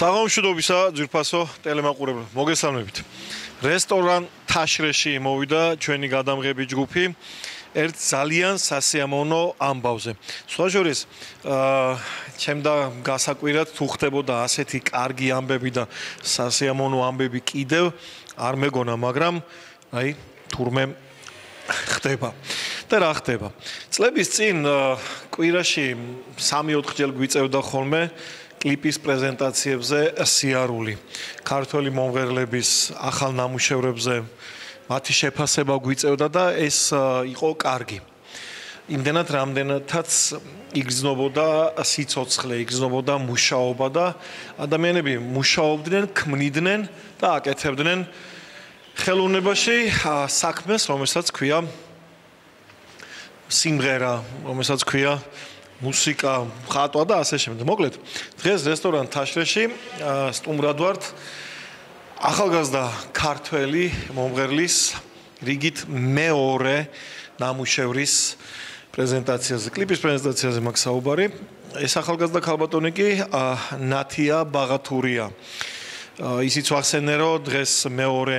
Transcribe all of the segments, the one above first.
საღამოშუდობისა ძვირფასო ტელემაყურებლო, მოგესალმებით. რესტორან თაშრეში მოვიდა ჩვენი გადამღები ჯგუფი ერთ ძალიან სასიამოვნო ამბავზე. სხვა შორის, ჩემდა გასაკვირად თუ ხდებოდა ასეთი კარგი ამბები და სასიამოვნო ამბები კიდევ არ მეგონა, მაგრამ აი თურმე ხდება. და რა ხდება? წლების წინ კვირაში 3-4 ჯერ გვიწევდა ხოლმე კლიპის პრეზენტაციებზე სიარული. ქართველი მომღერლების ახალ ნამუშევრებზე მათი შეფასება გვიწევდა და ეს იყო კარგი. იმდენად რამდენადაც იგრძნობოდა სიცოცხლე, იგრძნობოდა მუშაობა და ადამიანები მუშაობდნენ, ქმნიდნენ და აკეთებდნენ ხელოვნებაში საქმეს, რომელსაც ქვია სიმღერა, რომელსაც ქვია მუსიკა, ხატვა და ასე შემდეგ. მოკლედ, დღეს რესტორან თაშრეში სტუმრად ვართ ახალგაზრდა ქართველი მომღერლის რიგით მეორე ნამუშევრის პრეზენტაციაზე, კლიპის პრეზენტაციაზე მაქვს საუბარი. ეს ახალგაზრდა ქალბატონი კი ნათია ბაღათურია. ისიც ვახსენე, რომ დღეს მეორე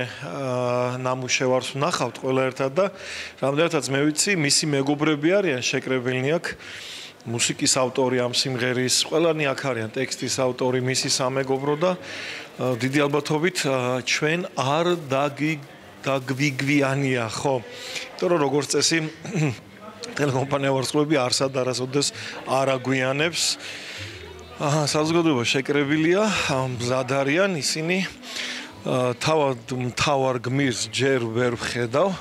ნამუშევარს ვნახავთ ყველა ერთად და რამდენადაც მე ვიცი, მისი მეგობრები არიან შეკრებილნი აქ. მუსიკის ავტორი ამ სიმღერის, ყველანი აქ არიან ტექსტის ავტორი, მისი სამეგობრო და დიდი ალბათობით ჩვენ არ დაგვიგვიანია, ხო? იმიტომ რომ როგორც წესი ტელეკომპანია ვარსკვლავები არსად არასოდეს არ აგვიანებს. საზოგადოება შეკრებილია, მზად არიან ისინი. თავარ გმირს ჯერ ვერ ვხედავ,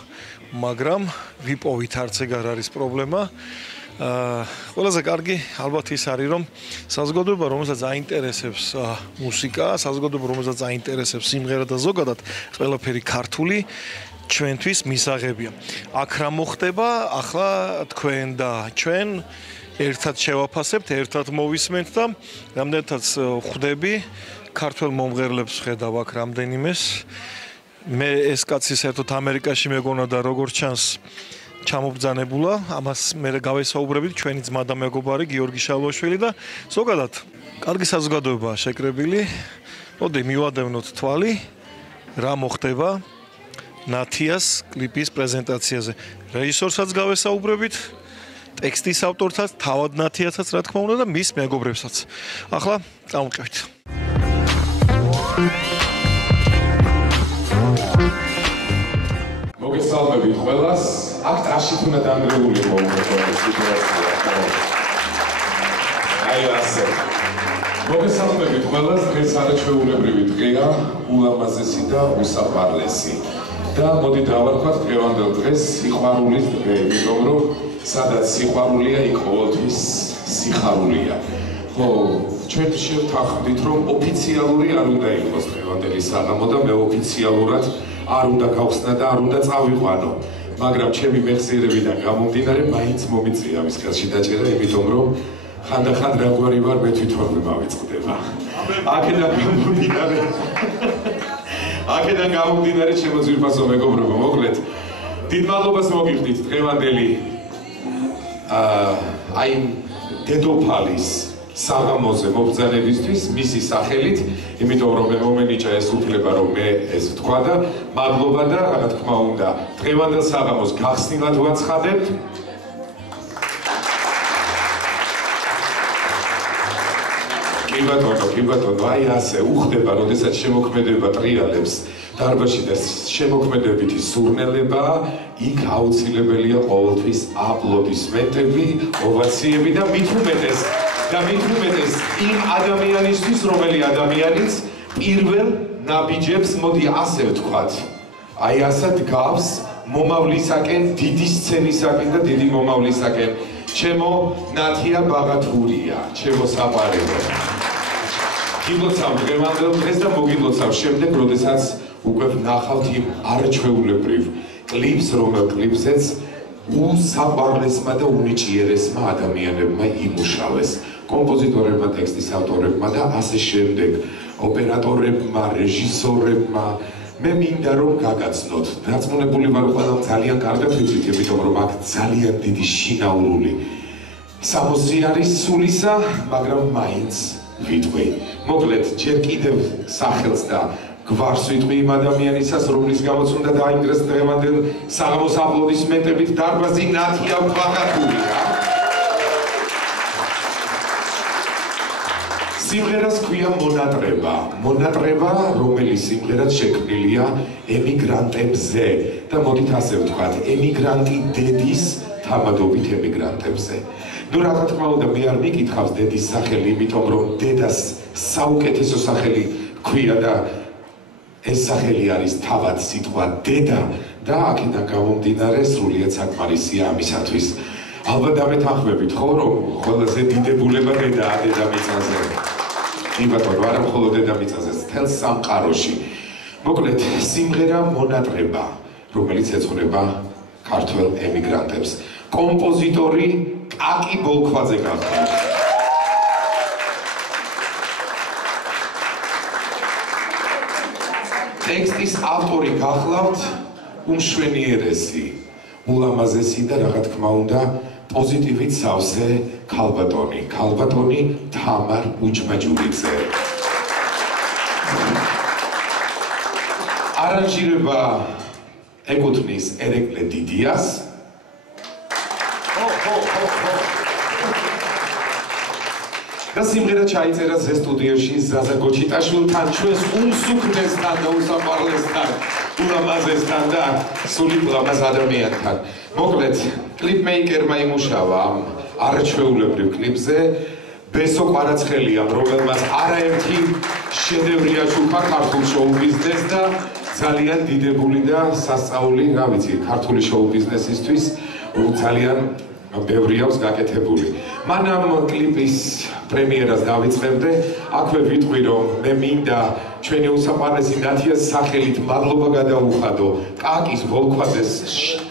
მაგრამ ვიპოვით არც ეგ არ არის პრობლემა. ყველაზე კარგი ალბათ ის არის, რომ საზოგადოება, რომელსაც აინტერესებს მუსიკა, საზოგადოება, რომელსაც აინტერესებს სიმღერა და ზოგადად ყველაფერი ქართული, ჩვენთვის მისაღებია. აქ რა მოხდება, ახლა თქვენ და ჩვენ ერთად შევაფასებთ, ერთად მოვისმენთ და რამდენადაც ხვდები ქართველ მომღერლებს ხედავ აქ რამდენიმეს. მე ეს კაცი საერთოდ ამერიკაში მეგონა და როგორც ჩანს ჩამობძანებულა, ამას მე გავესაუბრებით ჩვენი ძმა და მეგობარი გიორგი შალვაშვილი და ზოგადად კარგი საზოგადოებაა შეკრებილი. მოდი მივადევნოთ თვალი, რა მოხდება ნათიას კლიპის პრეზენტაციაზე. რეჟისორსაც გავესაუბრებით, ტექსტის ავტორსაც, თავად ნათიასაც რა თქმა უნდა და მის მეგობრებსაც. ახლა წავუყევით. მოგესალმებით ყველას. აქ ტაშით უნდა დანგრეული მოვუყოთ სიტუაცია. აი ასე. მოგესალმებით ყველას. დღეს არაჩვეულებრივი დღეა, ულამაზესი და უსაყვარლესი. და მოდი დავარქვათ დღევანდელ დღეს სიყვარულის დღე, იმიტომ რომ სადაც სიყვარულია, იქ ყოველთვის სიხარულია. ხო, ჩვენ შევთანხმდით, რომ ოფიციალური არ უნდა იყოს დღევანდელი საღამო და მე ოფიციალურად არ უნდა გავხსნა და არ უნდა წავიყვანო. მაგრამ ჩემი მეხსიერებიდან გამომდინარე, მაინც მომიწია მის ხელში დაჭერა, იმიტომ რომ ხანდახან რაგვარი ვარ, მე თვითონვე მავიწყდება. აქედან გამომდინარე, ჩემო ძვირფასო მეგობრებო, მოკლედ, დიდ მადლობას მოგიხდით დღევანდელი აი დედოფალის საღამოზე მობრძანებისთვის მისი სახელით, იმიტომ რომ მე მომენიჭა ეს უფლება, რომ მე ეს ვთქვა და მადლობა და რა თქმა უნდა, დღევანდელ საღამოს გახსნილად ვაცხადებთ. კი ბატონო, აი ასე უხდება, როდესაც შემოქმედება ტრიალებს დარბაზში და შემოქმედებითი სურნელება, იქ აუცილებელია ყოველთვის აპლოდისმენტები, ოვაციები და მით უმეტეს იმ ადამიანისთვის, რომელი ადამიანიც პირველ ნაბიჯებს, მოდი ასე ვთქვათ, აი ასად გავს მომავლისაკენ, დიდი სცენისაკენ და დიდი მომავლისაკენ. ჩემო ნათია ბაღათურია, ჩემო საყვარელო. გილოცავ დღევანდელ დღეს და მოგილოცავ შემდეგ, როდესაც უკვე ვნახავთ იმ არაჩვეულებრივ კლიპს, რომელ კლიპზეც უსაყვარლესმა და უნიჭიერესმა ადამიანებმა იმუშავეს. კომპოზიტორებმა, ტექსტის ავტორებმა და ასე შემდეგ, ოპერატორებმა, რეჟისორებმა. მე მინდა რომ გაგაცნოთ. დარწმუნებული ვარ, ყველა ძალიან კარგად ვიცით, იმიტომ რომ აქ ძალიან დიდი შინაურული 60 არის სულისა, მაგრამ მაინც ვიტყვი. მოკლედ, ჯერ კიდევ სახელს და გვარს ვიტყვი იმ ადამიანისას, რომლის გამოც უნდა დაინგრეს დღევანდელ საღამოს აპლოდისმენტებით დარბაზი ნათია ბაღათური. სიმღერას ქვია მონატრება. მონატრება, რომელიც სიმღერაც შექმნილია ემიგრანტებზე და მოდით ასე ვთქვათ, ემიგრანტი დედის თამადობით ემიგრანტებზე. ნუ რა თქმა უნდა, მე არ მიკითხავს დედის სახელი, იმიტომ რომ დედას საუკეთესო სახელი ქვია და ეს სახელი არის თავად სიტყვა დედა და აქედან გამომდინარე სრულიად საკმარისია ამისათვის. ალბათ დამეთანხმებით ხო, რომ ყველაზე დიდებულება დედაა დედამიწაზე. იბათო არა მხოლოდ დედამიწაზე, მთელ სამყაროში. მოკლედ, სიმღერა მონატრება, რომელიც ეძღვნება ქართველ ემიგრანტებს. კომპოზიტორი კაკი ბოლქვაძე გახდა. ტექსტის ავტორი გახლავთ უმშვენიერესი, ულამაზესი და რა თქმა უნდა პოზიტივით სავსე ქალბატონი თამარ უჯმაჯურიძე. არანჟირება ეკუთვნის ერეკლე დიდიას. და სიმღერა ჩაიწერა ზე სტუდიაში ზაზა გოჩიტაშვილთან, ჩვენს უმსუქნესთან და უსაყვარლესთან, ულამაზესთან და სულით ლამაზ ადამიანთან. მოკლედ, კლიპმეიკერმა იმუშავა ამ არაჩვეულებრივ კლიპზე ბესო კვარაცხელიამ, რომელმაც არაერთი შედევრი აშუქა ქართულ შოუ-ბიზნესს და ძალიან დიდებული და სასწაული, რა ვიცი, ქართული შოუ-ბიზნესისთვის ძალიან ბევრი აქვს გაკეთებული. მანამ კლიპის პრემიერას დავიწყებდე, აქვე ვიტყვი, რომ მე მინდა ჩვენი უსაყვარლესი ნათიას სახელით მადლობა გადაუხადო კაკის ბოლქვაძეს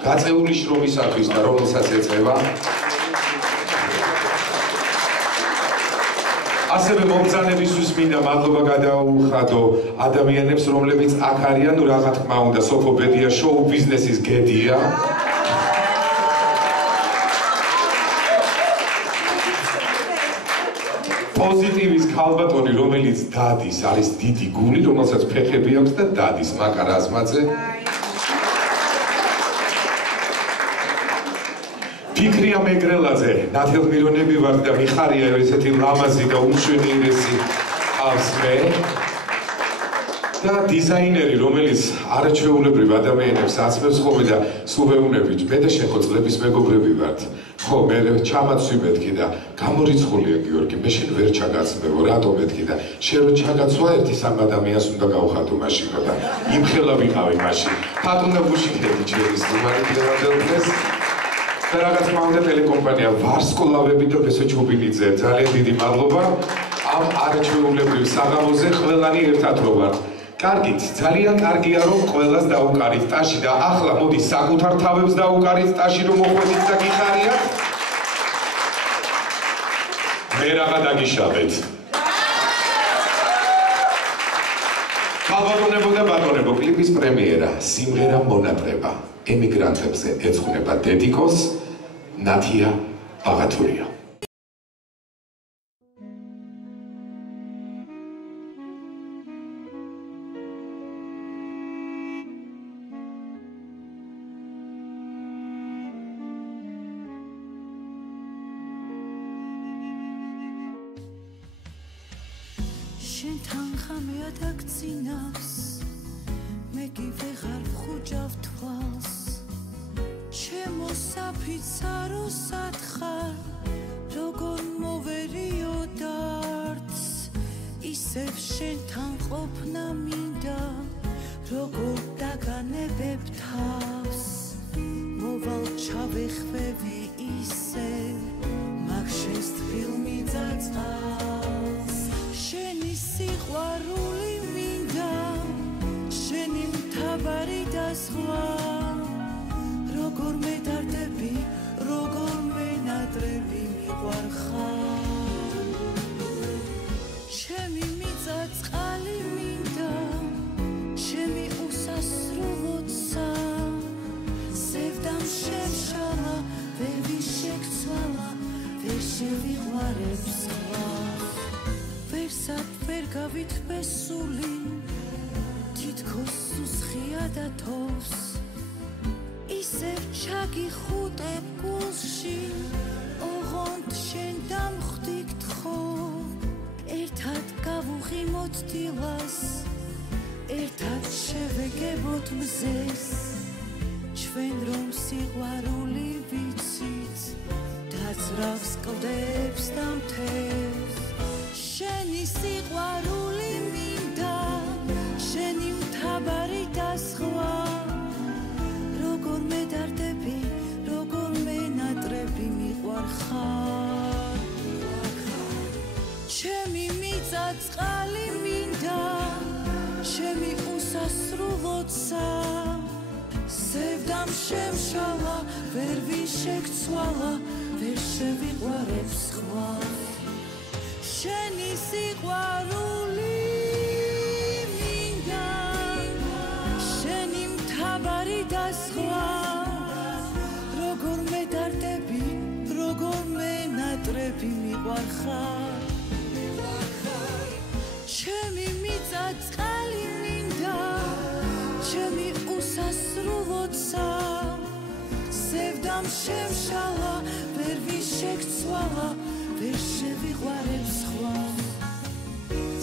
გაწეული შრომისათვის და რომელსაც ეწევა. ასევე მომბრძანებისთვის მინდა მადლობა გადაუხადო ადამიანებს, რომლებიც აქ არიან, რა თქმა უნდა, სოფობედია შოუ-ბიზნესის გედია. პოზიტივის ქალბატონი, რომელიც დადის, არის დიდი გული, რომელსაც ფეხები აქვს და დადის მაკა რაზმაძე. ფიქრია მეგრელაძე, ნათელმირონები ვარ და მიხარია ესეთი ლამაზი და უმშვენიერესი ყავს მე. და დიზაინერი, რომელიც არაჩვეულებრივ ადამიანებს აცნობს ხოლმე და სუვეუნებით, მე და შენ ხო წლების მეგობრები ვართ. ხო, მე ჩამაც ვიმეთქი და გამორიცხულია გიორგი, მე შენ ვერ ჩაგაცმევო, რატო მეთქი და შენ რო ჩაგაცვა ერთი სამ ადამიანს უნდა გავხატო მაშინ და იმხელა ვიყავი მაშინ. ფატუნა ბუშიკეთი ჩემის ნომერი დღევანდელ დღეს. და რაღაც მანდა ტელეკომპანია ვარსკვლავები და ბესო ჩუბინიძე, ძალიან დიდი მადლობა ამ არაჩვეულებრივ საღამოზე ყველანი ერთად რო ვართ. კარგით, ძალიან კარგია რომ ყველას დაუკარით ტაში და ახლა მოდი საკუთარ თავებს დაუკარით ტაში რომ მოხვედით და გიხარიათ. მე რაღა დაგიშავეთ. ქალბატონებო და ბატონებო, კლიპის პრემიერა, სიმღერა მონატრება, ემიგრანტებზე ეძღვნება დედიკოს ნათია ბაღათურია. შენთან ხამე ადაგწინავს მე კი ვეღარ ვხუჯავ თვალს ჩემო საფიცარო სათხარ როგორ მოვერიო დარდს ისევ შენთან ყოფნა მინდა როგორ დაგანებებ თავს მოვალ ჩავეხვევი ისევ მაგ შენს თბილ მიწაწყალს შენი სიყვარული მინდა შენი მთავარი და სხვა როგორ მედარდები როგორ მენატრები მიყვარხარ ჩემი მიწაწყალი მინდა ჩემი უსასრულოცა ზევდამ შემშალა გადათოვს ისევ ჩაგიხუტებ გულში ოღონდ შენ დამხვდი გთხო ერთად გავუღიმოთ დილას ერთად შევეგებოთ მზეს ჩვენ რომ სიყვარული ვიცით დაძრავს კლდებს და მთებს შენი სიყვარული მინდა შენი მთავარი და სხვა როგორ მედარდები როგორ მენატრები მიყვარხარ ჩემი მიწა წყალი მინდა ჩემი უსასრულოცა სევდამ შემშალა ვერ ვიშექცვალა ვერ შევიყვარებ სხვა შენი სიყვარული მინდა შენი მთავარი და სხვა როგორ მედარდები როგორ მენატრები მიყვარხარ ჩემი მიწა წყალი მინდა ჩემი უსასრულოცა სევდამ შემშალა ვერ ვიშექცვალა ვერ შევიყვარებ სხვა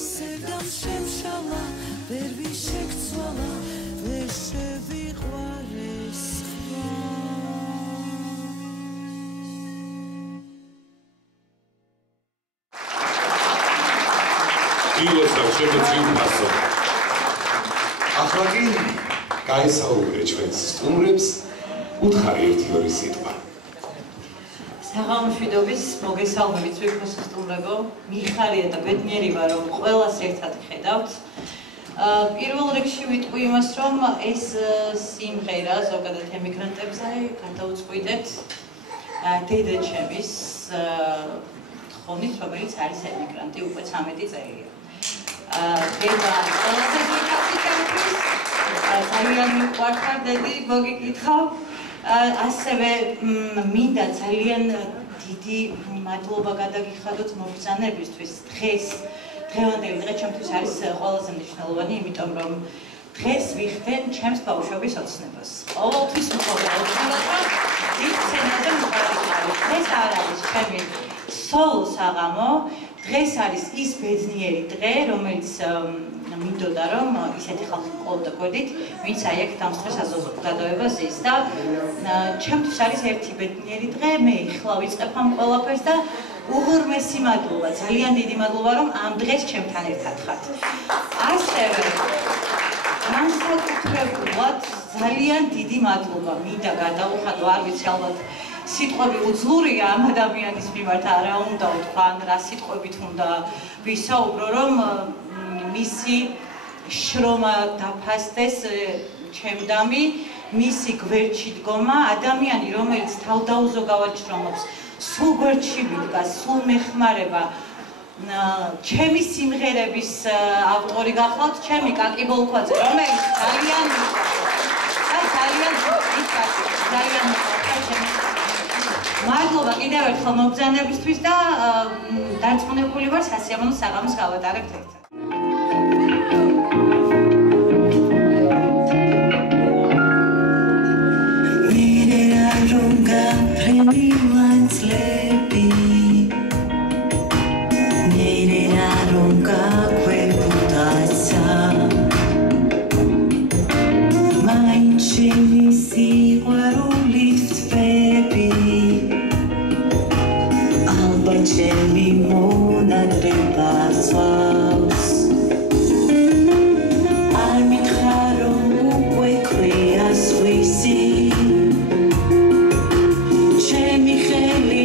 სევდამ შემშალა ვერ ვიშექცვალა ვერ შევიყვარებ სხვა ილოცავ შემოწიულ ფასო. ახლა კი გაესაუბრე ჩვენს სტუმრებს უთხარი ერთი-ორი სიტყვა. საღამოშვიდობის მოგესალმებით ვიქოს სტუმრებო. მიხარია და ბედნიერი ვარ რომ ყველას ერთად ხედავთ. პირველ რიგში ვიტყვი იმას რომ ეს სიმღერა ზოგადად ემიგრანტებზე გადაუწყვიდეთ დედაჩემის თხოვნით რომელიც არის ემიგრანტი უკვე 13 წელია. დედა ყველაზე გიხარით ჩემთვის ძალიან მიყვარხარ დედი მოგიკითხავ ასევე მინდა ძალიან დიდი მადლობა გადაგიხადოთ მობრძანებისთვის დღევანდელი დღე ჩემთვის არის ყველაზე მნიშვნელოვანი იმიტომ რომ დღეს ვიხდენ ჩემს ბავშვობის ოცნებას ყოველთვის მოგწონს ის სცენაზე მოყავთ დღეს არ არის ჩემი სოლო საღამო დღეს არის ის ბედნიერი დღე რომელიც მინდოდა რომ ისეთი ხალხი ყოლოდა გვერდით ვინც აი აქ დამსწრე საზოგადოებას ზის და ჩემთვის არის ერთი ბედნიერი დღე მე ახლა ვიწყებ ამ ყველაფერს და უღრმესი მადლობა ძალიან დიდი მადლობა რომ ამ დღეს ჩემთან ერთად ხართ ასევე განსაკუთრებულად ძალიან დიდი მადლობა მინდა გადავუხადო არ ვიცი ალბათ სიტყვები უძლურია ამ ადამიანის მიმართ არა უნდა ვთქვა ან რა სიტყვებით უნდა ვისაუბრო რომ მისი შრომა დაფასდეს ჩემდამი მისი გვერდში დგომა ადამიანი რომელიც თავდაუზოგავად შრომობს სულ გვერდში მიდგას სულ მეხმარება ჩემი სიმღერების ავტორი გახლავთ ჩემი კაკი ბოლქვაძე რომელიც ძალიან მადლობა კიდევ ერთხელ მობრძანებისთვის და დარწმუნებული ვარ სასიამოვნო საღამოს გავატარებთ ერთად Chemi kheli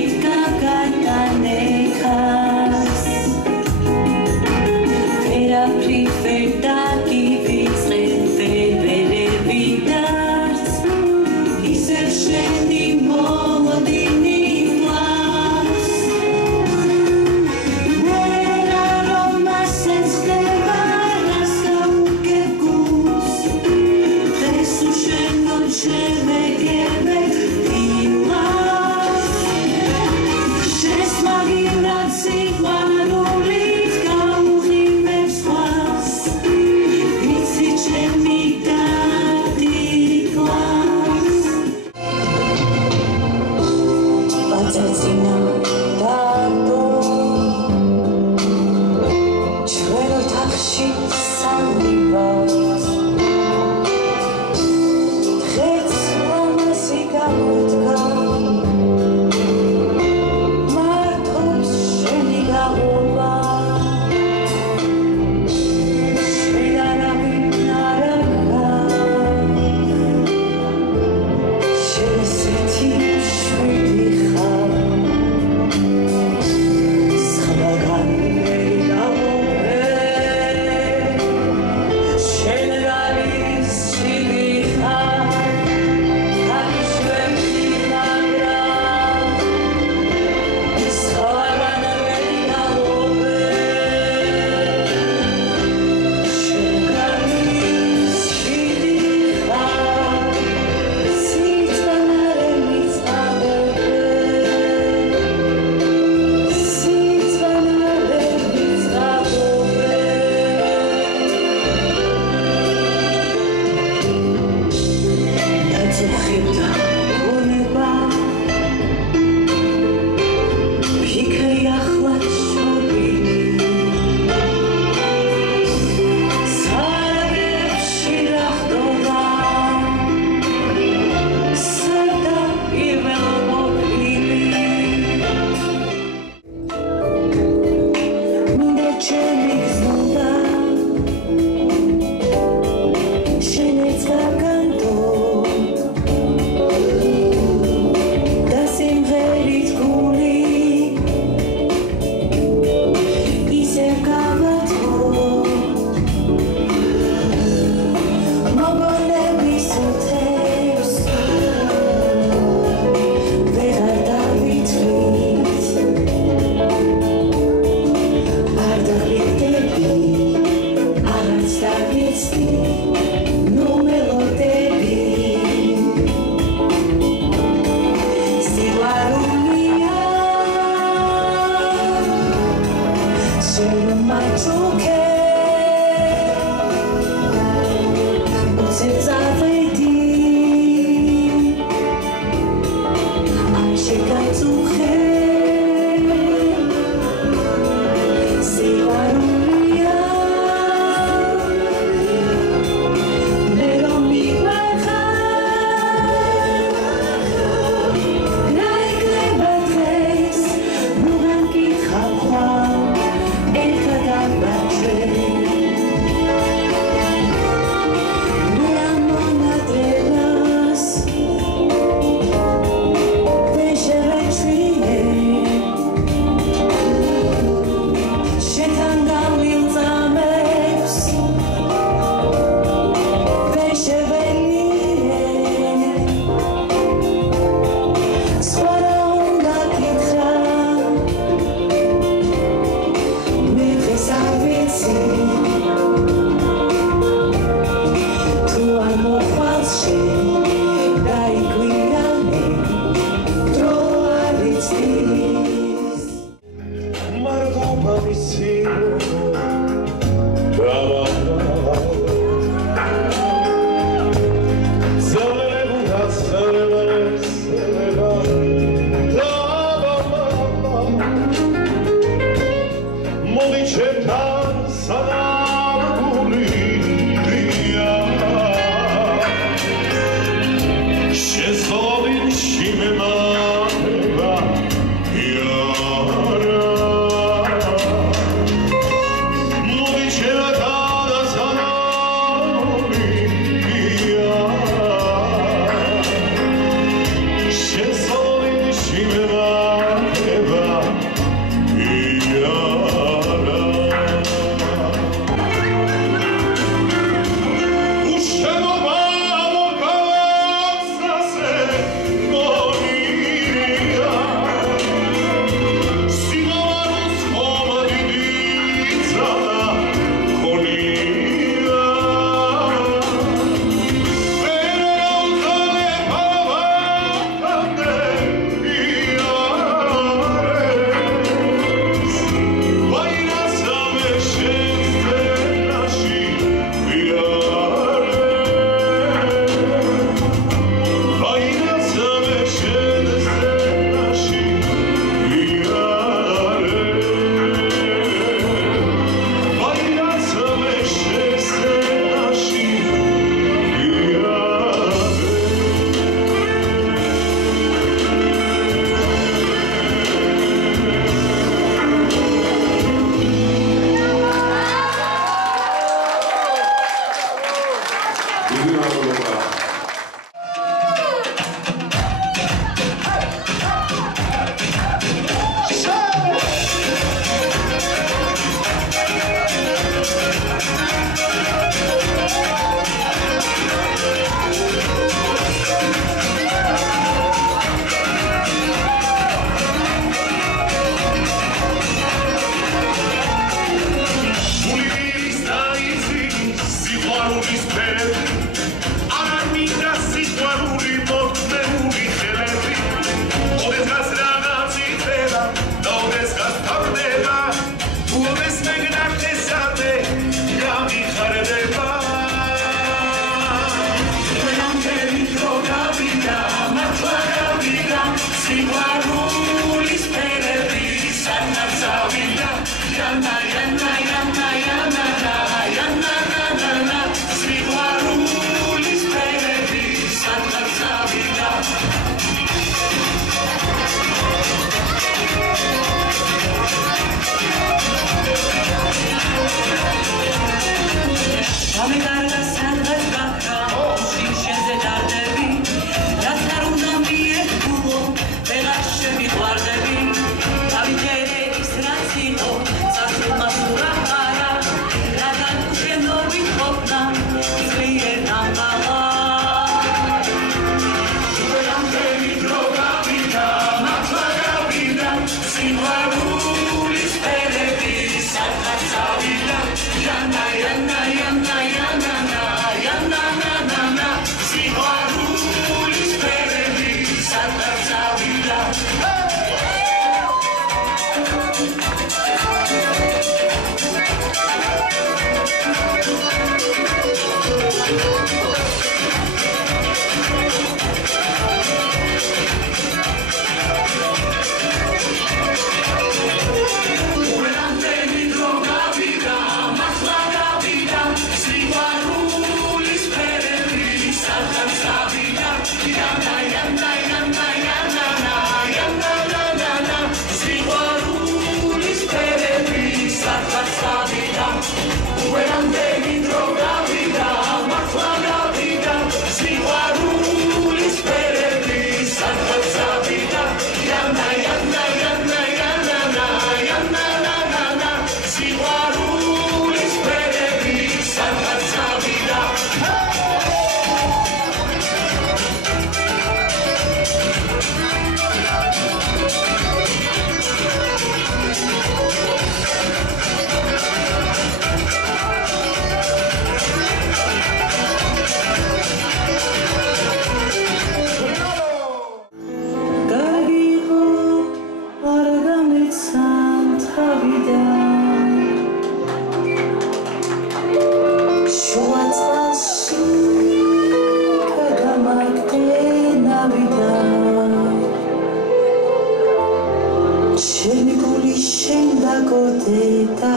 ჩემი გული შენ დაგოდე და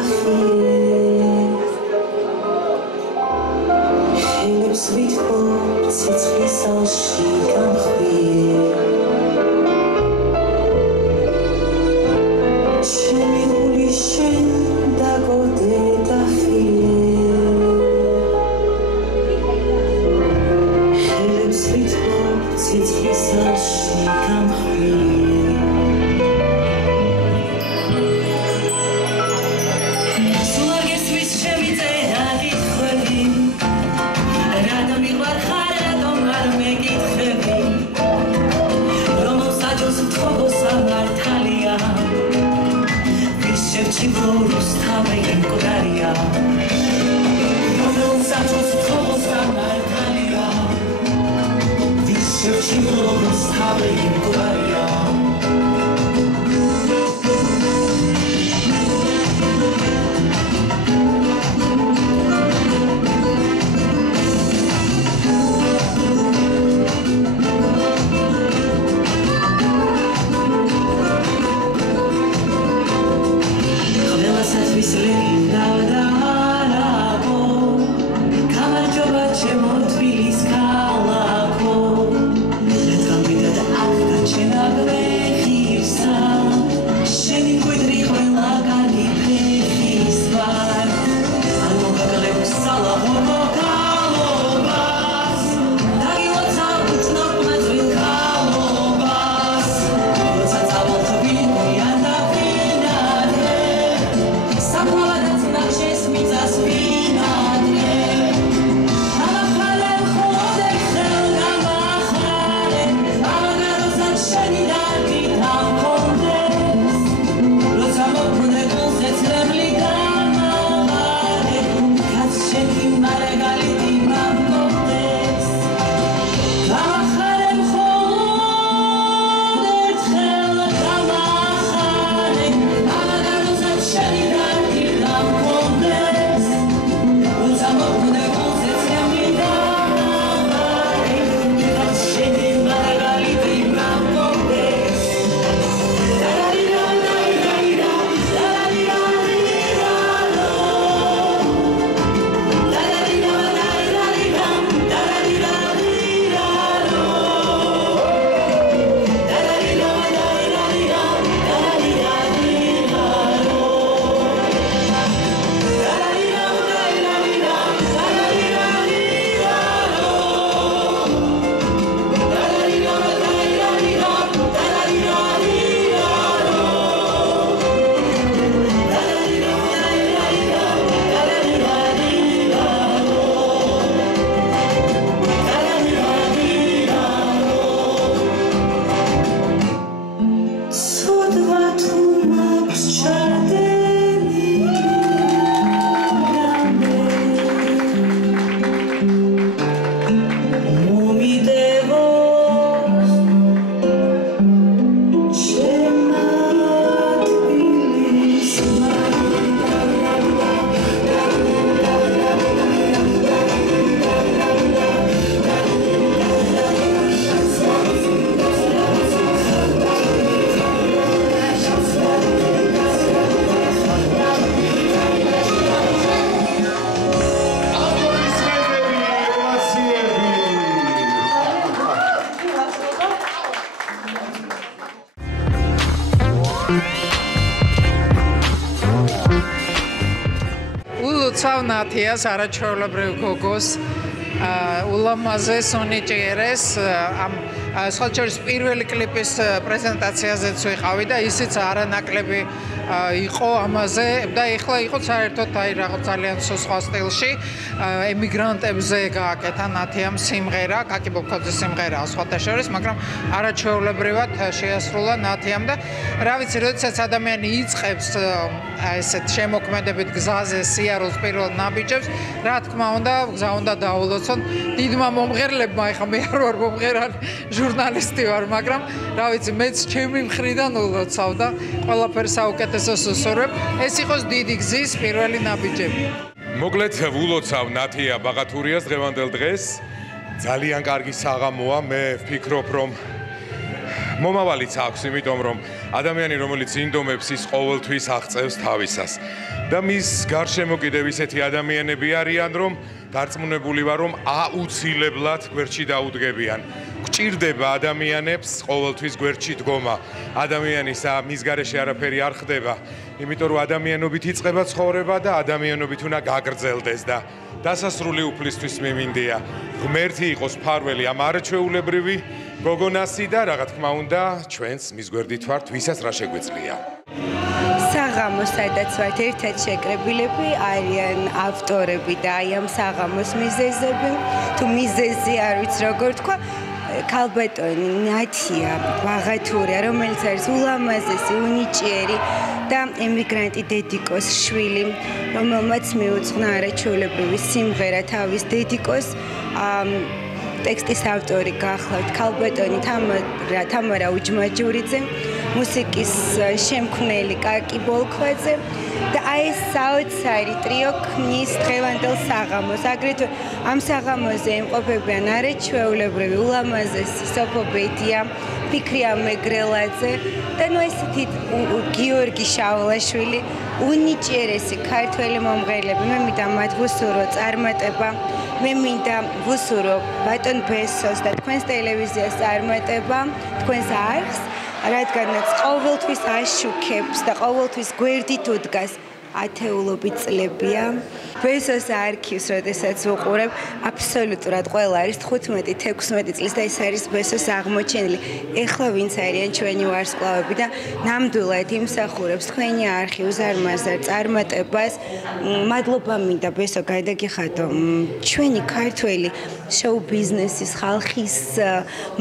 ხელებს ვითხოვ ცეცხლის ალში გამხვიე ჩემი გული შენ დაგოდე და ხელებს ვითხოვ ცეცხლის ალში გამხვიე ნათიას არაჩვეულებრივ გოგოს ულამაზეს უნიჭიერეს ამ სხვაჩვენს პირველი კლიპის პრეზენტაციაზეც ვიყავი და ისიც არანაკლები იყო ამაზე და ეხლა იყო საერთოდ აი რაღაც ძალიან სხვა სტილში ემიგრანტებზე გააკეთა ნათიამ სიმღერა, კაკი ბობქოძის სიმღერაა სხვათა შორის, მაგრამ არაჩვეულებრივად შეასრულა ნათიამ და რა ვიცი, როდესაც ადამიანი იწყებს ესეთ შემოქმედებით გზაზე სიარულს პირველ ნაბიჯებს, რა თქმა უნდა, გზა უნდა დაულოცონ დიდმა მომღერლებმა, ეხლა მე არ ვარ მომღერალი, ჟურნალისტი ვარ, მაგრამ რა ვიცი, მეც ჩემი მხრიდან ულოცავ და ყველაფერს საუკეთესოს უსურვებ. ეს იყოს დიდი გზის პირველი ნაბიჯები. მოკლედ ვულოცავ ნათია ბაღათურიას დღევანდელ დღეს. ძალიან კარგი საღამოა, მე ვფიქრობ, რომ მომავალიც აქვს, იმიტომ რომ ადამიანი, რომელიც ინდომებს, ის ყოველთვის აღწევს თავისას. და მის გარშემო კიდევ ისეთი ადამიანები არიან, რომ დარწმუნებული ვარ, რომ აუცილებლად გვერდში დაუდგებიან. გჭირდება ადამიანებს ყოველთვის გვერდში დგომა. ადამიანის მის გარეშე არაფერი არ ხდება, იმიტომ რომ ადამიანობით იწყება ცხოვრება და ადამიანობით უნდა გაგრძელდეს და დასასრული უფლისთვის მიმინდია. ღმერთი იყოს ფარველი ამ არაჩვეულებრივი გოგონასი და რა თქმა უნდა, ჩვენს მის გვერდით ვართ, ვისაც რა შეგვეძლია. საღამოს, სადაც ვართ ერთად შეკრებილები, არიან ავტორები და აი ამ საღამოს მიზეზები, თუ მიზეზი არ ვიცი როგორ თქვა, ქალბატონი ნათია ბაღათურია, რომელიც არის ულამაზესი, უნიჭიერი და ემიგრანტი დედიკოს შვილი, რომელმაც მიუძღვნა არაჩვეულებრივი სიმღერა თავის დედიკოს ტექსტის ავტორი გახლავთ ქალბატონი თამარა უჯმაჯურიძე, მუსიკის შემქმნელი კაკი ბოლქვაძე და აი ეს საოცარი ტრიო ქმნის დღევანდელ საღამოს. აგრეთვე ამ საღამოზე იმყოფებიან არაჩვეულებრივი ულამაზესი სოფო ბედია, ფიქრია მეგრელაძე და ნუ ესეთი გიორგი შავლაშვილი, უნიჭიერესი ქართველი მომღერლები. მე მინდა მათ ვუსურო წარმატება, მე მინდა ვუსურო ბატონ ბესოს და თქვენს ტელევიზიას წარმატება, თქვენს არხს, რადგანაც ყოველთვის აშუქებს და ყოველთვის გვერდით უდგას ათეულობით წლებია. ბესოს არქივს, როდესაც ვუყურებ, აბსოლუტურად ყველა არის 15-16 წლის და ეს არის ბესოს აღმოჩენილი. ეხლა ვინც არიან ჩვენი ვარსკვლავები და ნამდვილად იმსახურებს თქვენი არხი უზარმაზარ წარმატებას. მადლობა მინდა ბესო გადაგიხადო ჩვენი ქართველი შოუ ბიზნესის ხალხის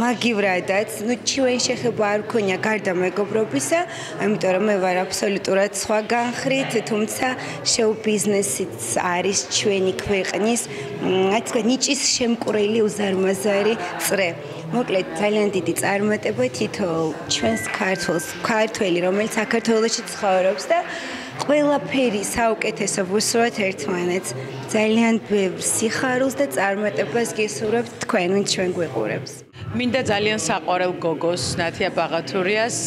მაგივრადაც, ნუ ჩვენ შეხება არ გქონია გარდა მეგობრობისა, ამიტომ რომ მე ვარ აბსოლუტურად სხვა განხრით, თუმცა შოუ ბიზნესიც არის ჩვენი ქვეყნის, რაც თქვა, ნიჭის შემკვრელი უზარმაზარი წრე. მოკლედ ძალიან დიდი წარმატება თითოეულ ჩვენს ქართველი, რომელიც საქართველოში ცხოვრობს და ყველაფერი საუკეთესო ვუსურვოთ ერთმანეთს. ძალიან ბევრ სიხარულს და წარმატებას გისურვებთ თქვენ, ვინც ჩვენ გვიყურებს. მინდა ძალიან საყვარელ გოგოს ნათია ბაღათურიას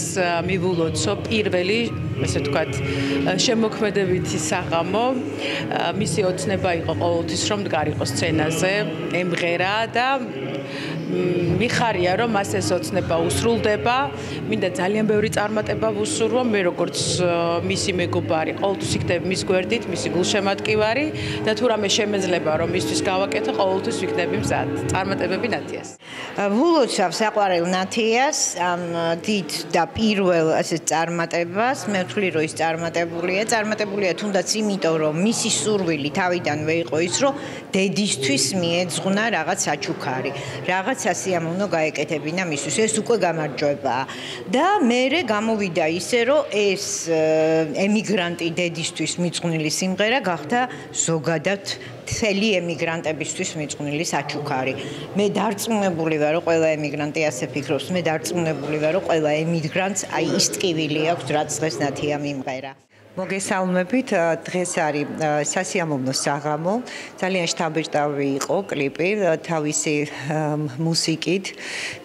მივულოცო პირველი, ესე ვთქვათ, შემოქმედებითი საღამო. მისი ოცნება იყო ყოველთვის რომ მდგარიყო სცენაზე, ემღერა და მიხარია რომ მას ეს ოცნება უსრულდება. მინდა ძალიან ბევრი წარმატება ვუსურვო, მე როგორც მისი მეგობარი ყოველთვის იქნებ მის გვერდით, მისი გულშემატკივარი და თუ რამე შემეძლება რომ მისთვის გავაკეთო, ყოველთვის ვიქნები მზად. წარმატებები ნათიას. ვულოცავ საყვარელ ნათიას ამ დიდ და პირველ ასე წარმატებას. მე ვთვლი რომ ის წარმატებულია თუნდაც იმიტომ რომ მისი სურვილი თავიდანვე იყო ის რომ დედისთვის მიეძღვნა რაღაც საჩუქარი, რაღაც სასიამოვნო გაეკეთებინა მისთვის. ეს უკვე გამარჯვებაა და მერე გამოვიდა ისე რომ ეს ემიგრანტი დედისთვის მიძღვნილი სიმღერა გახდა ზოგადად მთელი ემიგრანტებისთვის მიძღვნილი საჩუქარი. მე დარწმუნებული ვარ, რომ ყველა ემიგრანტი ასე ფიქრობს. მე დარწმუნებული ვარ, რომ ყველა ემიგრანტს აი ის ტკივილი აქვს, რაც დღეს ნათია მიმღერა. მოგესალმებით, დღეს არის სასიამოვნო საღამო. ძალიან შთამბეჭდავი იყო კლიპი, თავისი მუსიკით,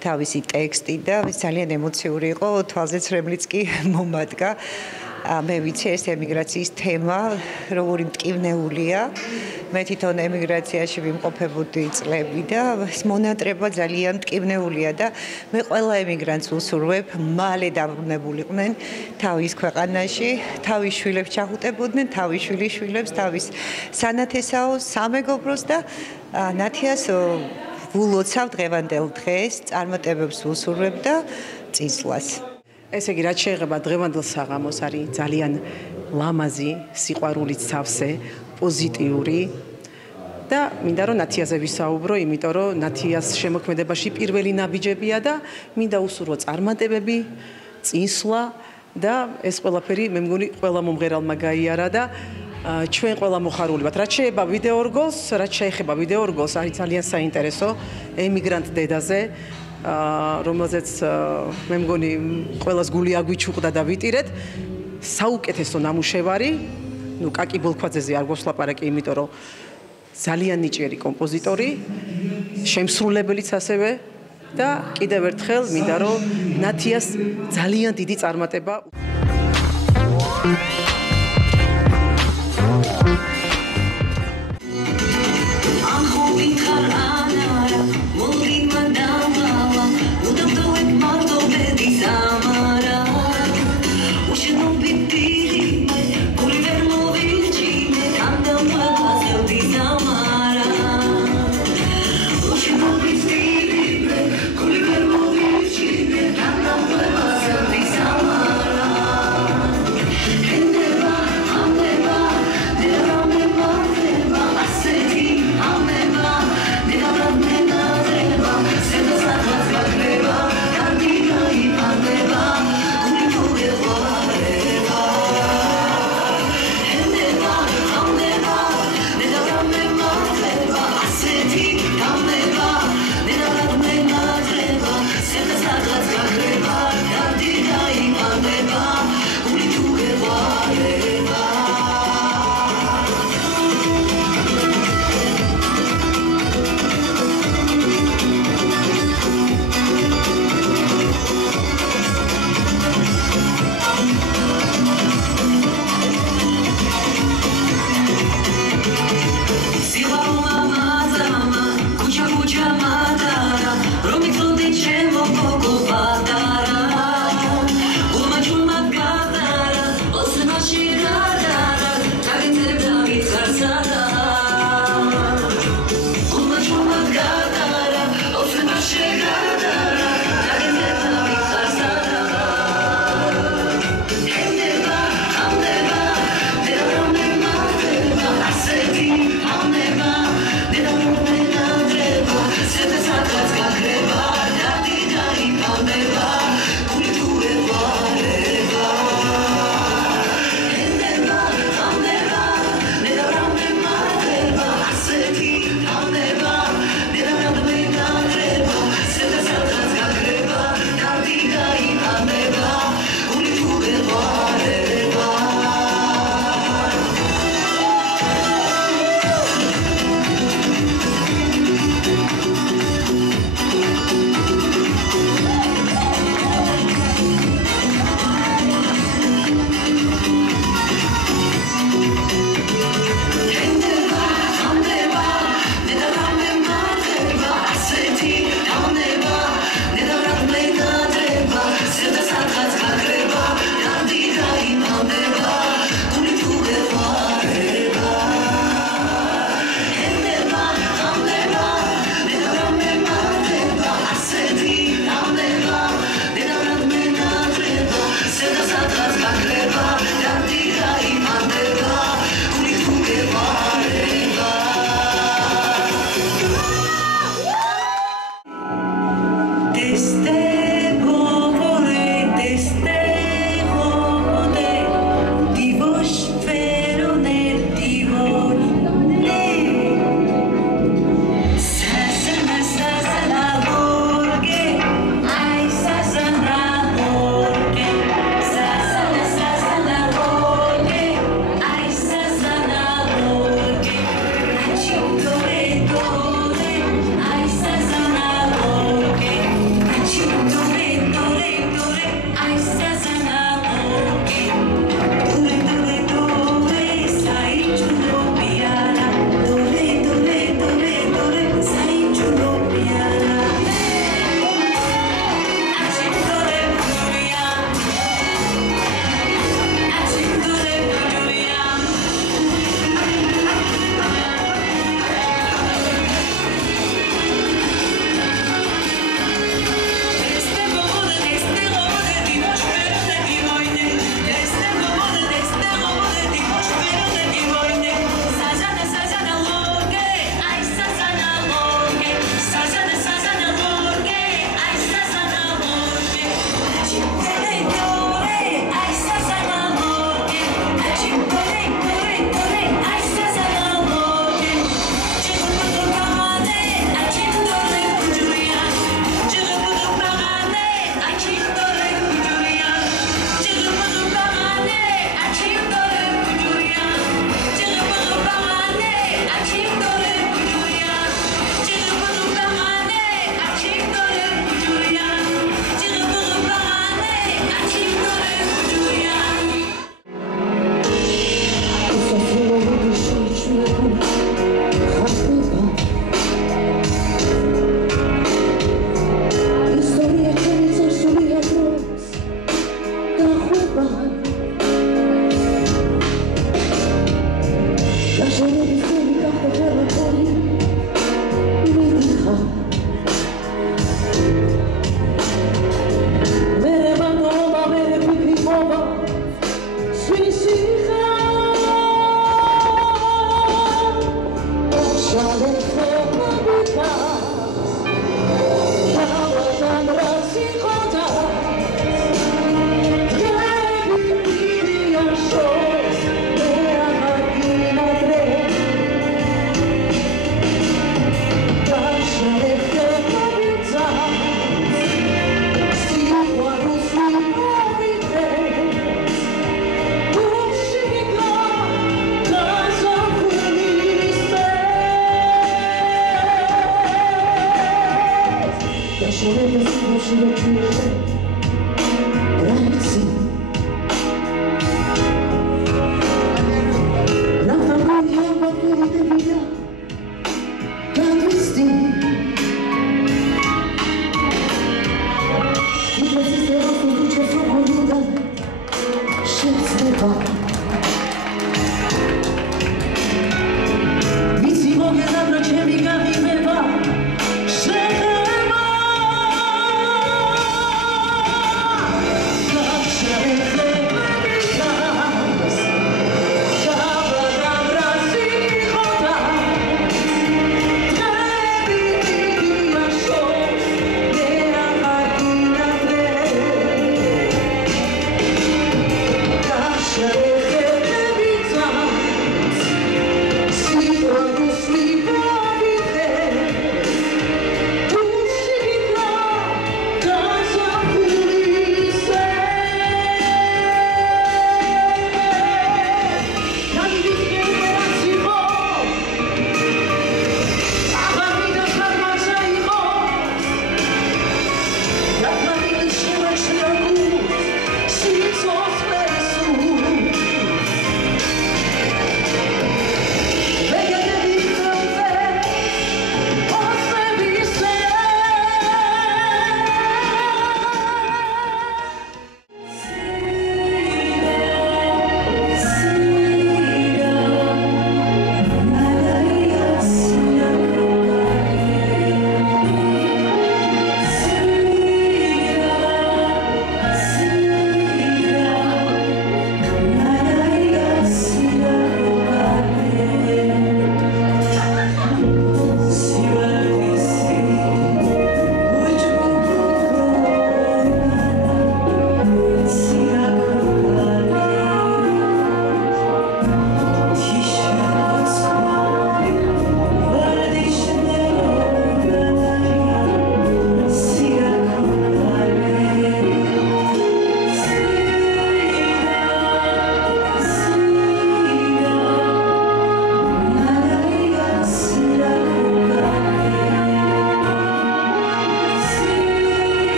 თავისი ტექსტით და ძალიან ემოციური იყო, თვალზეც რემლიც კი მომადგა. მე ვიცი ეს ემიგრაციის თემა როგორი მტკივნეულია. მე თვითონ ემიგრაციაში ვიმყოფებოდი წლები და ეს მონატრება ძალიან მტკივნეულია და მე ყველა ემიგრანტს ვუსურვებ მალე დაბრუნებულიყვნენ თავის ქვეყანაში, თავის შვილებს ჩახუტებოდნენ, თავის შვილიშვილებს, თავის სანათესაოს, სამეგობროს და ნათიას ვულოცავ დღევანდელ დღეს, წარმატებებს ვუსურვებ და წინსვლას. ესე იგი, რაც შეეხება დღევანდელ საღამოს, არის ძალიან ლამაზი, სიყვარულით სავსე, პოზიტიური და მინდა რომ ნათიაზე ვისაუბრო, იმიტომ რომ ნათიას შემოქმედებაში პირველი ნაბიჯებია და მინდა უსურვო წარმატებები, წინსვლა და ეს ყველაფერი მე მგონი ყველა მომღერალმა გაიარა და ჩვენ ყველა მოხარული ვართ. რაც შეეხება ვიდეო რგოლს, არის ძალიან საინტერესო ემიგრანტ დედაზე, რომელზეც მე მგონი ყველას გული აგვიჩუყდა და ვიტირეთ. საუკეთესო ნამუშევარი, ნუ კაკი ბოლქვაძეზე არ გვასლაპარაკი, იმიტომ რომ ძალიან ნიჭიერი კომპოზიტორი, შემსრულებელიც ასევე და კიდევ ერთხელ მინდა რომ ნათიას ძალიან დიდი წარმატება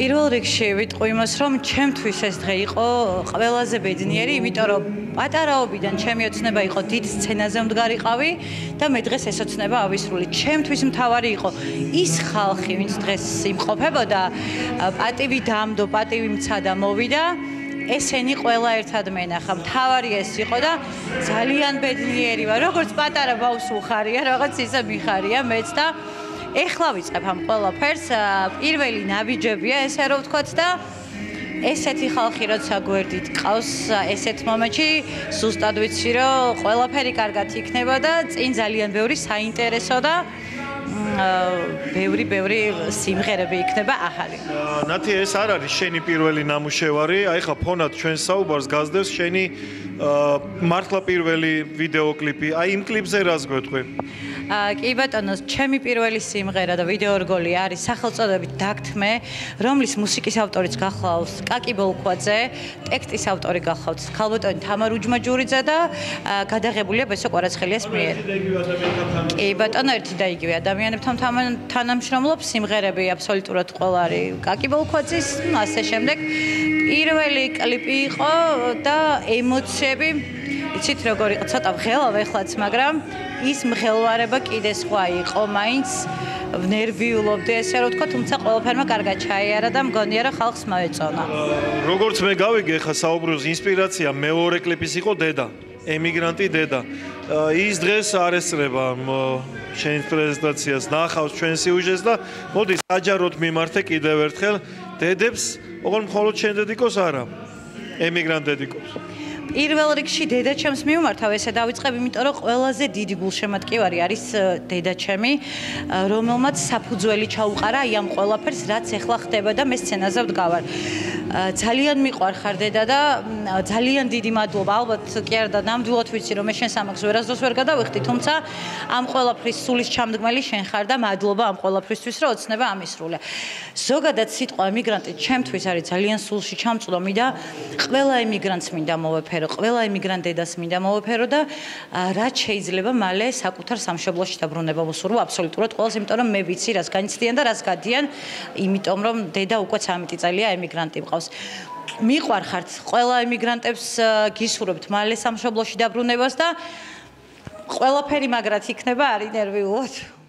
პირველ რიგში ვიტყვი იმას, რომ ჩემთვის ეს დღე იყო ყველაზე ბედნიერი, იმიტომ რომ პატარაობიდან ჩემი ოცნება იყო დიდ სცენაზე მდგარიყავი და მე დღეს ეს ოცნება ავისრული. ჩემთვის მთავარი იყო ის ხალხი, ვინც დღეს იმყოფებოდა, პატივი დამდო, პატივი მცადა, მოვიდა. ესენი ყველა ერთად მენახა. მთავარი ეს იყო და ძალიან ბედნიერი ვარ. როგორც პატარა ბავშვს უხარია, რაღაც ისე მიხარია მეც და ეხლა ვიწყებ ამ ყველაფერს. პირველი ნაბიჯებია ესე რომ ვთქვათ და ესეთი ხალხი როცა გვერდით ყავს ესეთ მომენტში ზუსტად ვიცი რომ ყველაფერი კარგად იქნება და წინ ძალიან ბევრი საინტერესო და ბევრი სიმღერები იქნება ახალი. ნათი ეს არ არის შენი პირველი ნამუშევარი, აი ხა ფონად ჩვენ საუბარს გაზდევს შენი მართლა პირველი ვიდეოკლიპი. აი იმ კლიპზე რას გვეტყვი? კი ბატონო, ჩემი პირველი სიმღერა და ვიდეორგოლი არის სახელწოდებით დაგთმე, რომლის მუსიკის ავტორიც გახლავს კაკი ბოლქვაძე, ტექსტის ავტორი გახლავს ქალბატონი თამარ უჯმაჯურიძე და გადაღებულია ბესო კვარაცხელიას მიერ. კი ბატონო, ერთი და იგივე ადამიანებთან თანამშრომლობ, სიმღერები აბსოლუტურად ყველა არის კაკი ბოლქვაძის, ასე შემდეგ. პირველი კლიპი იყო და ემოციები იცით როგორ იყო, ცოტა ღელავ ეხლაც, მაგრამ ის მღელვარება კიდე სხვა იყო, მაინც ნერვიულობდი ესე რომ ვთქვა, თუმცა ყველაფერმა კარგად ჩაიარა და მგონია რომ ხალხს მოეწონა. როგორც მე გავიგე, ხა საუბრობს ინსპირაცია მეორე კლიპის იყო დედა, ემიგრანტი დედა. ის დღეს არ ესწრება შენ პრეზენტაციას, ნახავს ჩვენ სიუჟეტს და მოდი საჯაროდ მიმართე კიდევ ერთხელ დედებს, ოღონდ მხოლოდ შენ დედიკოს არა, ემიგრანტ დედიკოს. პირველ რიგში დედაჩემს მიმართავ ესე დავიწყებ, იმიტომ რომ ყველაზე დიდი გულშემატკივარი არის დედაჩემი, რომელმაც საფუძველი ჩაუყარა აი ამ ყველაფერს, რაც ეხლა ხდება და მე სცენაზე ვდგავარ. ძალიან მიყვარხარ დედა და ძალიან დიდი მადლობა. ალბათ კი არა და ნამდვილად ვიცი რომ მე შენ სამაგს ვერასდროს ვერ გადავიხდი, თუმცა ამ ყველაფრის სულის ჩამდგმელი შენ ხარ და მადლობა ამ ყველაფრისთვის რომ ოცნება ამისრულე. ზოგადად სიტყვა ემიგრანტი ჩემთვის არის ძალიან სულში ჩამწვდომი და ყველა ემიგრანტს მინდა მოვეფერო, ყველა ემიგრანტ დედას მინდა მოვეფერო და რაც შეიძლება მალე საკუთარ სამშობლოში დაბრუნება მოსურვო აბსოლუტურად ყველას, იმიტომ რომ მე ვიცი რას განიცდიან და რას გადიან, იმიტომ რომ დედა უკვე 13 წელია ემიგრანტი მყავს. მიყვარხართ ყველა ემიგრანტებს გისურვებთ მალე სამშობლოში დაბრუნებას და ყველაფერი მაგრად იქნება, არის ნერვიულად.